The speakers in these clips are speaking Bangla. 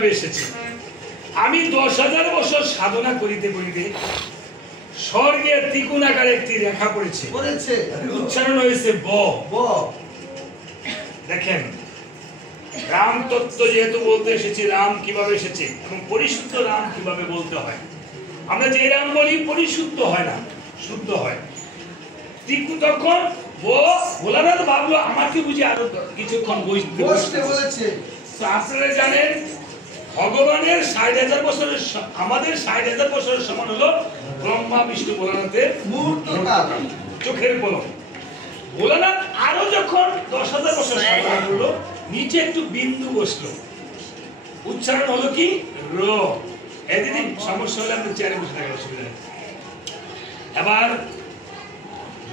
কিভাবে এসেছে। আমি 10,000 বছর সাধনা করিতে করিতে স্বর্গে ত্রিকোণ আকারে একটি রেখা পড়েছে, উচ্চারণ হয়েছে ব। দেখেন, রাম তত্ত্ব যেহেতু বলতে এসেছি, রাম কিভাবে এসেছে এবং পরিশুদ্ধ রাম কিভাবে বলতে হয়। আমরা যে রাম বলি পরিশুদ্ধ হয় না, শুদ্ধ হয়। তখন ভোলানাথ ভাবলো আমাকে বুঝি আরো কিছুক্ষণ বসতে বলেছে। তো আপনারা জানেন ভগবানের 60,000 বছরের, আমাদের 60,000 বছরের সমান হলো ব্রহ্মা বিষ্ণু ভোলানাথের চোখের পলক। ভোলানাথ আরো যখন 10,000 বছর সাধনা করলো, নিচে একটু বিন্দু বসলো, উচ্চারণ হলো কি র। এদিন সমস্যা হলে আপনি চেয়ারে বসে থাকার অসুবিধা নেই। এবার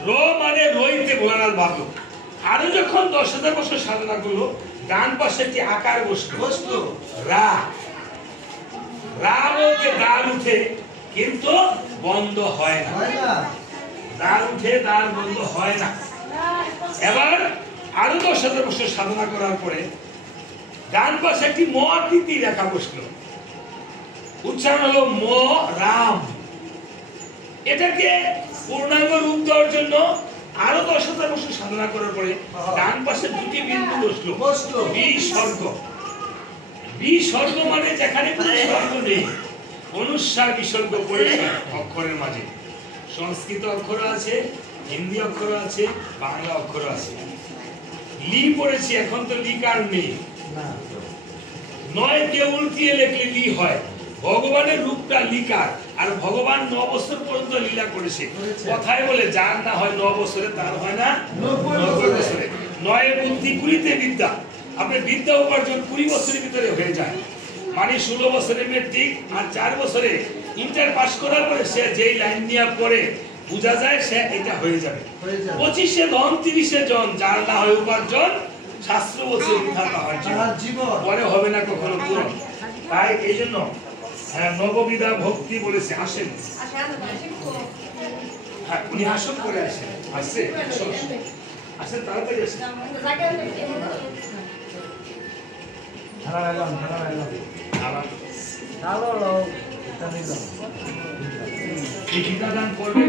র মানে রইতে ভোলানাথ ভাবলো। আরো যখন 10,000 বছর সাধনা করলো, ডান পাশে একটি আকার বসলো রা। রা বলতে দ্বার উঠে কিন্তু বন্ধ হয় না, দ্বার উঠে দ্বার বন্ধ হয় না। এবার আরো 10,000 বছর সাধনা করার পরে ডান পাশে একটি ম আকৃতি রেখা বসলো, উচ্চারণ হলো ম রাম। এটাকে পূর্ণাঙ্গ রূপ দেওয়ার জন্য আরো 10,000 বছর সাধনা করার পরে ডান পাশে দুটি বিন্দু বসলো বিসর্গ। বিসর্গ মানে যেখানে কোনো স্বর্গ নেই, অনুস্বার বিসর্গ পড়েছে অক্ষরের মাঝে। সংস্কৃত অক্ষর আছে, হিন্দি অক্ষর আছে, বাংলা অক্ষর আছে। লি পড়েছি, এখন তো লিকার নেই, নয় কে উল্টিয়ে লেখলে লি হয়। ভগবানের রূপটা লিকার, আর ভগবান 9 বছর পর্যন্ত লীলা করেছে। কথায় বলে যার না হয় 9 বছরে তার হয় না 90 বছরে। 9 বুদ্ধি 20তে বিদ্যা। আপনার বিদ্যা উপার্জন 20 বছরের ভিতরে হয়ে যায়, মানে 16 বছরে মেট্রিক আর 4 বছরে ইন্টার পাস করার পরে সে যেই লাইন নিয়ে পড়ে বোঝা যায় সে এটা হয়ে যাবে। 25-এ ধন 30-এ জন, যার না হয় উপার্জন শাস্ত্র বলছে বিধাতা হয় জীবন, পরে হবে না কখনো পূরণ। তাই এই জন্য নববিধা ভক্তি বলেছে। আসেন, হ্যাঁ উনি আসন করে আসেন, আসছে আসেন, তাড়াতাড়ি আসেন। গীতা দান করবে।